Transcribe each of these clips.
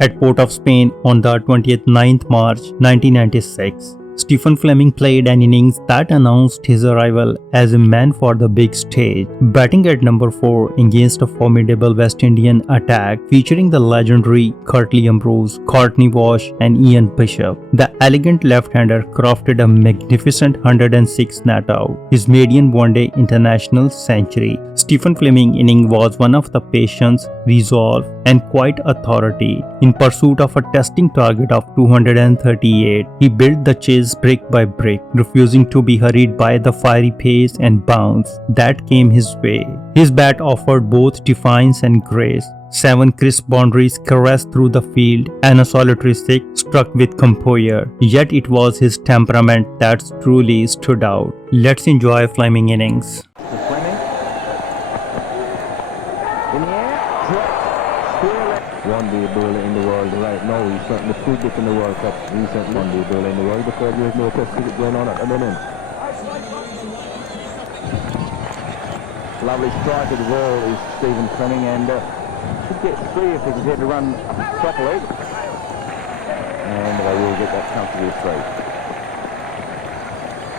At Port of Spain on the 29th March 1996. Stephen Fleming played an innings that announced his arrival as a man for the big stage, batting at number 4 against a formidable West Indian attack featuring the legendary Ambrose, Walsh and Ian Bishop. The elegant left-hander crafted a magnificent 106 not out, his maiden one-day international century. Stephen Fleming innings was one of the patience, resolve and quiet authority. In pursuit of a testing target of 238, he built the chase brick by brick, refusing to be hurried by the fiery pace and bounce that came his way. His bat offered both defiance and grace. 7 crisp boundaries caressed through the field and a solitary 6 struck with composure. Yet it was his temperament that truly stood out. Let's enjoy Fleming innings. One-day bowler in the world right now. He's certainly proved it in the World Cup. Recent one-day bowler in the world because there's no test cricket going on at the moment. Lovely strike of the ball is Stephen Fleming, and should get 3 if he can get to run properly. And they will get that comfortably straight.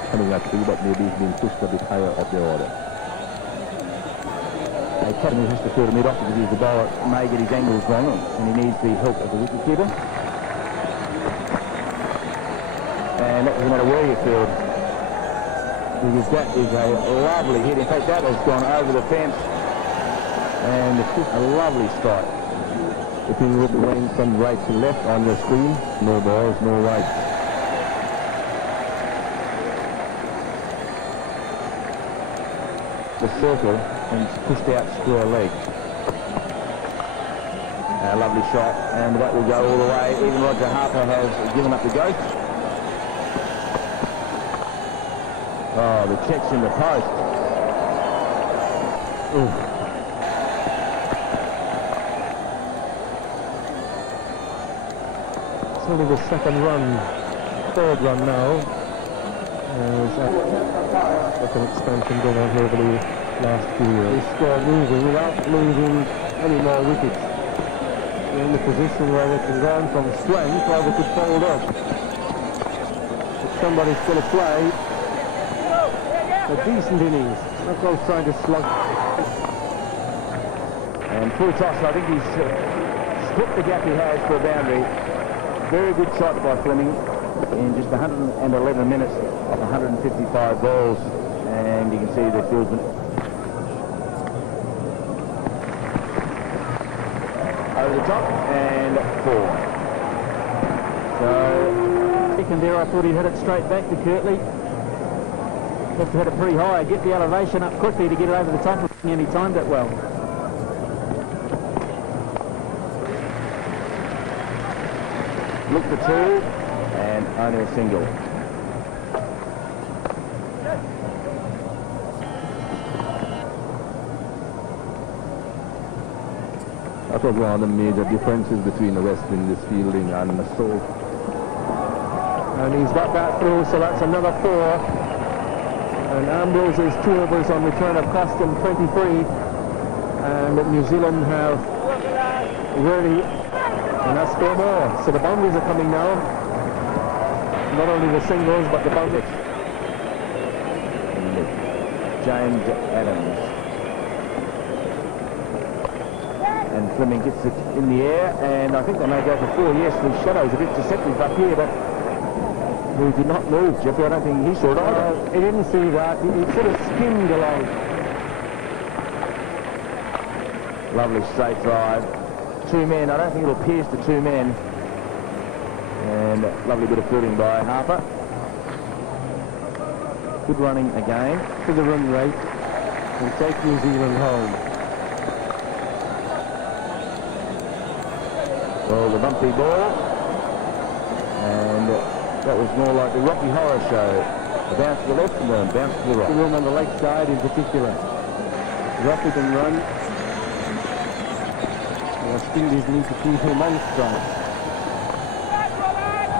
Coming up 3, but maybe he's been pushed a bit higher up the order. Academy has to field mid off because the bowler may get his angles wrong and he needs the help of the wicketkeeper. And that was not a warrior field because that is a lovely hit. In fact, that has gone over the fence and it's just a lovely strike. If you look going from right to left on your screen, no balls, no right. The circle and pushed out square leg. A lovely shot, and that will go all the way. Even Roger Harper has given up the ghost. Oh, the catch in the post. Ooh. It's only the second run, third run now. There's an expansion going on here over the last few years. They score moving without losing any more wickets. They're in the position where they can go on from strength or they could fold up. But somebody's going to play a decent innings. Not those trying to slug. And full toss, I think he's split the gap he has for a boundary. Very good shot by Fleming in just 111 minutes of 155 balls. And you can see the fieldsman over the top and 4. So Second there, I thought he'd hit it straight back to Kirtley. Have to hit it pretty high, get the elevation up quickly to get it over the top, and he timed it well. Look for 2 and only a single. I thought one of the major differences between the West Indies fielding and the South. And he's got that through, so that's another 4. And Ambrose is 2 overs on return of custom 23. And New Zealand have really, and that's 4 more. So the boundaries are coming now. Not only the singles, but the boundaries. James Adams. And Fleming gets it in the air, and I think they may go for 4. Yes, the shadow's a bit deceptive up here, but he did not move, Jeffrey. I don't think he saw it either. He didn't see that. He sort of skimmed along. Lovely straight drive. 2 men. I don't think it'll pierce the 2 men. And lovely bit of fielding by Harper. Good running again. To the run rate and take New Zealand home. Well, the bumpy ball. And that was more like the Rocky Horror Show. A bounce to the left and then bounce to the right. The room on the leg side in particular. Rapid and run. The West Indies need to keep him on strike.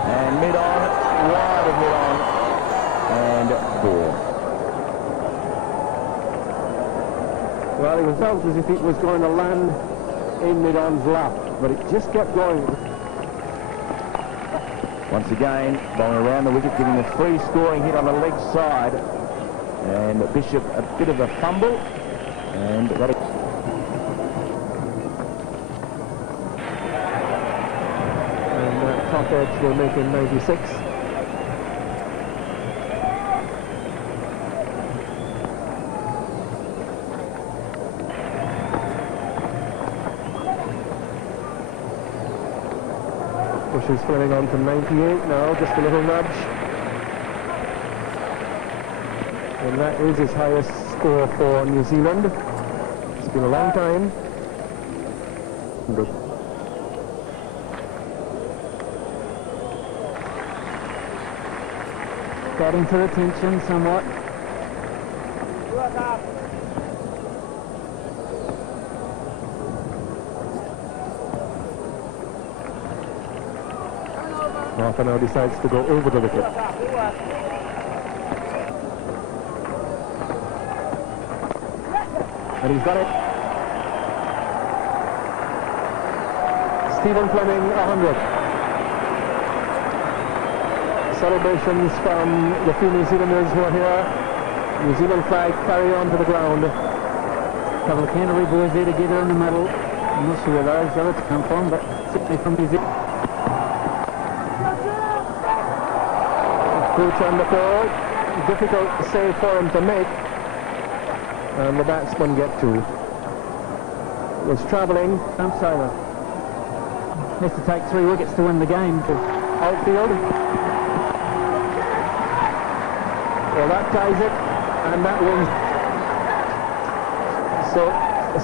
And mid-on, wide of mid-on, and 4. Well, it felt as if it was going to land in mid-on's lap, but it just kept going. Once again, bowling around the wicket, giving a free scoring hit on the leg side. And Bishop a bit of a fumble. And that top edge will make him 96. Pushes Fleming on to 98 now, just a little nudge. And that is his highest score for New Zealand. It's been a long time. Good. Getting to attention somewhat. Arthur now decides to go over the wicket. And he's got it. Stephen Fleming, 100. Celebrations from the few New Zealanders who are here. New Zealand flag carry on to the ground. A couple of Canterbury boys there together in the middle. I'm not sure where those others come from, but certainly from New Zealand. Coach on the ball. Difficult save for him to make. And the batsman get two. Was travelling. Stump sailor. Has to take 3 wickets to win the game. Outfield. Well, that ties it, and that wins. So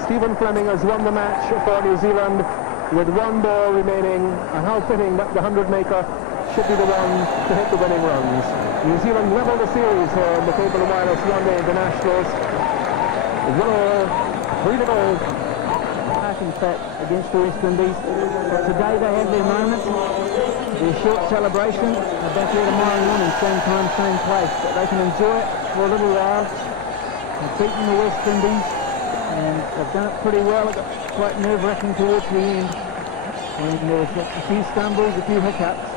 Stephen Fleming has won the match for New Zealand with 1 ball remaining, and how fitting that the 100 maker should be the one to hit the winning runs. New Zealand level the series here in the Cape of the Wireless one day internationals. 1-all, 3-all. In fact, against the West Indies. But today they have their moments. Their short celebration. They're back here tomorrow morning, same time, same place. But they can enjoy it for a little while. They've beaten the West Indies, and they've done it pretty well. It got quite nerve-wracking towards the end. And there's a few stumbles, a few hiccups.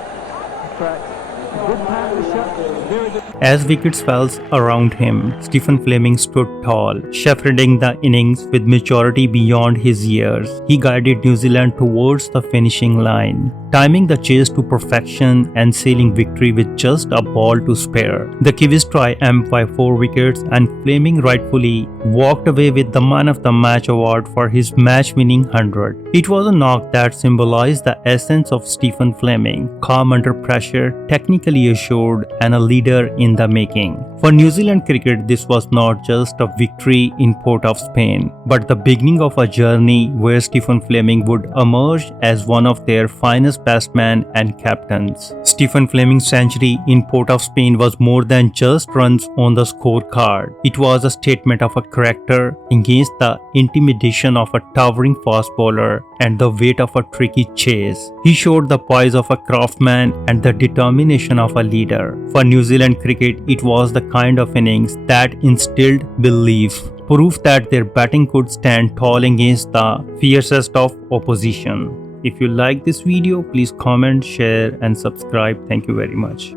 But a good partnership, very good. As wickets fell around him, Stephen Fleming stood tall, shepherding the innings with maturity beyond his years. He guided New Zealand towards the finishing line, timing the chase to perfection and sealing victory with just a ball to spare. The Kiwis triumphed by 4 wickets, and Fleming rightfully walked away with the Man of the Match award for his match-winning 100. It was a knock that symbolized the essence of Stephen Fleming: calm under pressure, technically assured, and a leader in the making. For New Zealand cricket, this was not just a victory in Port of Spain, but the beginning of a journey where Stephen Fleming would emerge as one of their finest batsmen and captains. Stephen Fleming's century in Port of Spain was more than just runs on the scorecard. It was a statement of a character against the intimidation of a towering fast bowler and the weight of a tricky chase. He showed the poise of a craftsman and the determination of a leader. For New Zealand cricket, it was the kind of innings that instilled belief, proof that their batting could stand tall against the fiercest of opposition. If you like this video, please comment, share and subscribe. Thank you very much.